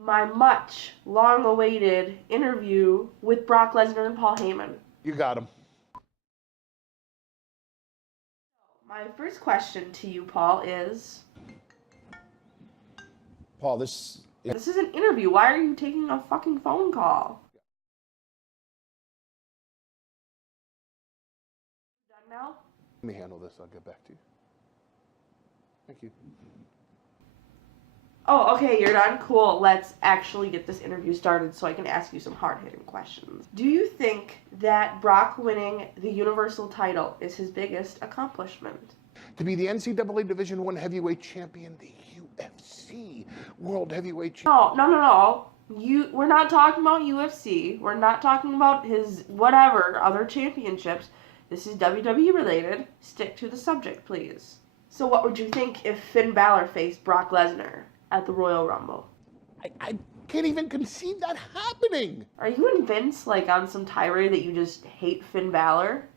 my much long-awaited interview with Brock Lesnar and Paul Heyman. You got him. My first question to you, Paul, is... Paul, this is an interview. Why are you taking a fucking phone call? Done now? Let me handle this. I'll get back to you. Thank you. Oh, okay, you're done? Cool. Let's actually get this interview started so I can ask you some hard-hitting questions. Do you think that Brock winning the Universal title is his biggest accomplishment? To be the NCAA Division I heavyweight champion, the UFC World Heavyweight Champion. No. We're not talking about UFC. We're not talking about his whatever other championships. This is WWE related. Stick to the subject, please. So what would you think if Finn Balor faced Brock Lesnar at the Royal Rumble? I can't even conceive that happening. Are you and Vince like on some tirade that you just hate Finn Balor?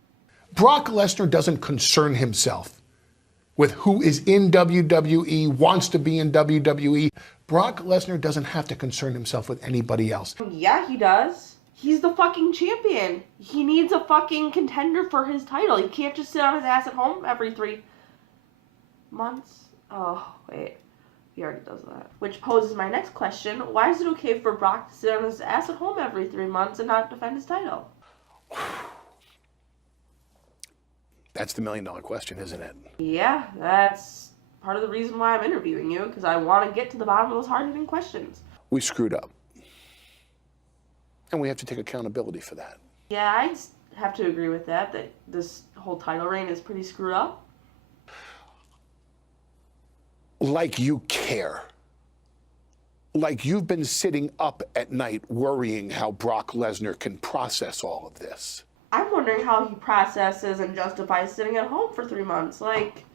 Brock Lesnar doesn't concern himself with who is in WWE, wants to be in WWE. Brock Lesnar doesn't have to concern himself with anybody else. Yeah, he does. He's the fucking champion. He needs a fucking contender for his title. He can't just sit on his ass at home every 3 months. Oh, wait. He already does that. Which poses my next question. Why is it okay for Brock to sit on his ass at home every 3 months and not defend his title? That's the million-dollar question, isn't it? Yeah, that's part of the reason why I'm interviewing you, because I want to get to the bottom of those hard-hitting questions. We screwed up. And we have to take accountability for that. Yeah, I have to agree with that this whole title reign is pretty screwed up. Like you care. Like you've been sitting up at night worrying how Brock Lesnar can process all of this. I'm wondering how he processes and justifies sitting at home for 3 months. Like,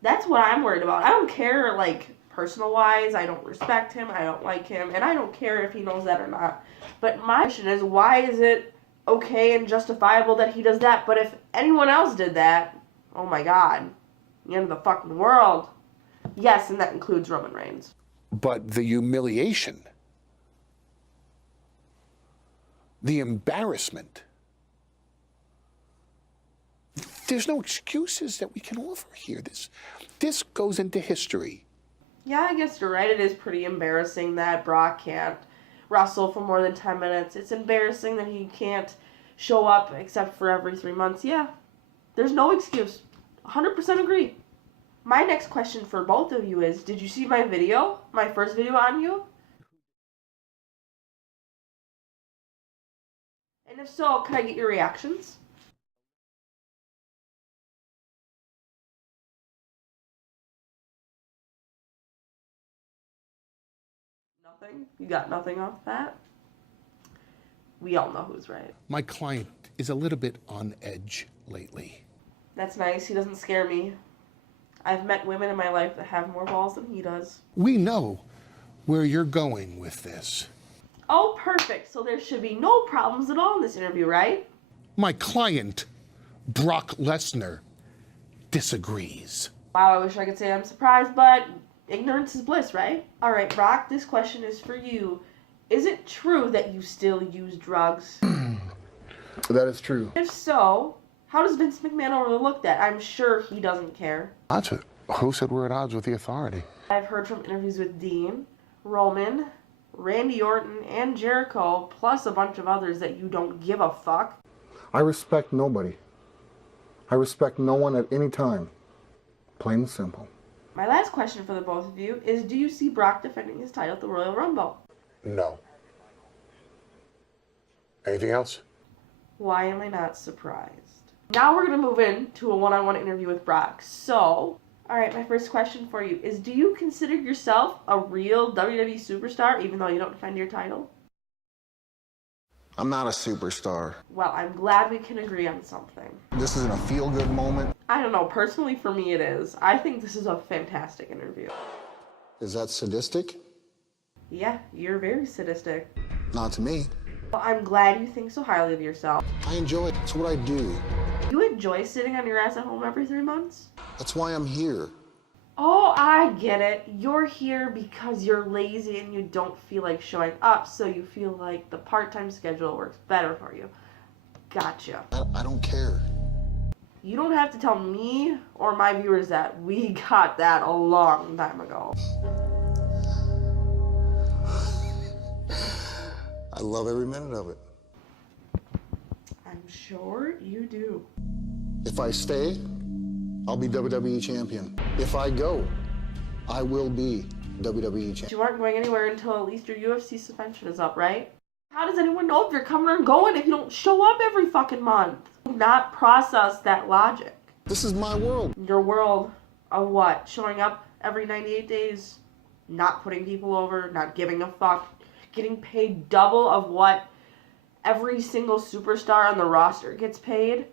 that's what I'm worried about. I don't care, like, personal-wise. I don't respect him. I don't like him. And I don't care if he knows that or not. But my question is, why is it okay and justifiable that he does that? But if anyone else did that, oh my God, the end of the fucking world. Yes, and that includes Roman Reigns. But the humiliation, the embarrassment, there's no excuses that we can offer here. This goes into history. Yeah, I guess you're right. It is pretty embarrassing that Brock can't wrestle for more than 10 minutes. It's embarrassing that he can't show up except for every 3 months. Yeah, there's no excuse. 100% agree. My next question for both of you is, did you see my video? My first video on you? And if so, can I get your reactions? Nothing? You got nothing off that? We all know who's right. My client is a little bit on edge lately. That's nice. He doesn't scare me. I've met women in my life that have more balls than he does. We know where you're going with this. Oh, perfect. So there should be no problems at all in this interview, right? My client, Brock Lesnar, disagrees. Wow, I wish I could say I'm surprised, but ignorance is bliss, right? All right, Brock, this question is for you. Is it true that you still use drugs? That is true. If so, how does Vince McMahon overlook that? I'm sure he doesn't care. Who said we're at odds with the authority? I've heard from interviews with Dean, Roman, Randy Orton, and Jericho, plus a bunch of others that you don't give a fuck. I respect nobody. I respect no one at any time. Plain and simple. My last question for the both of you is, do you see Brock defending his title at the Royal Rumble? No. Anything else? Why am I not surprised? Now we're going to move into a one-on-one interview with Brock. So, alright, my first question for you is, do you consider yourself a real WWE superstar even though you don't defend your title? I'm not a superstar. Well, I'm glad we can agree on something. This isn't a feel-good moment. I don't know, personally for me it is. I think this is a fantastic interview. Is that sadistic? Yeah, you're very sadistic. Not to me. Well, I'm glad you think so highly of yourself. I enjoy it. It's what I do. You enjoy sitting on your ass at home every 3 months? That's why I'm here. Oh, I get it. You're here because you're lazy and you don't feel like showing up, so you feel like the part-time schedule works better for you. Gotcha. I don't care. You don't have to tell me or my viewers that. We got that a long time ago. I love every minute of it. I'm sure you do. If I stay, I'll be WWE champion. If I go, I will be WWE champion. You aren't going anywhere until at least your UFC suspension is up, right? How does anyone know if you're coming or going if you don't show up every fucking month? Do not process that logic. This is my world. Your world of what? Showing up every 98 days, not putting people over, not giving a fuck, getting paid double of what every single superstar on the roster gets paid.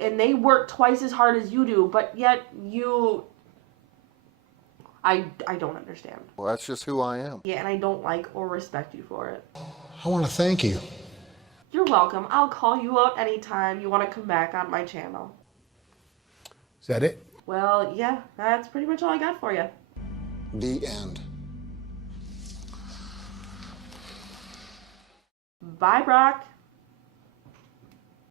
And they work twice as hard as you do, but yet you... I don't understand. Well, that's just who I am. Yeah, and I don't like or respect you for it. I want to thank you. You're welcome. I'll call you out anytime you want to come back on my channel. Is that it? Well, yeah, that's pretty much all I got for you. The end. Bye, Brock.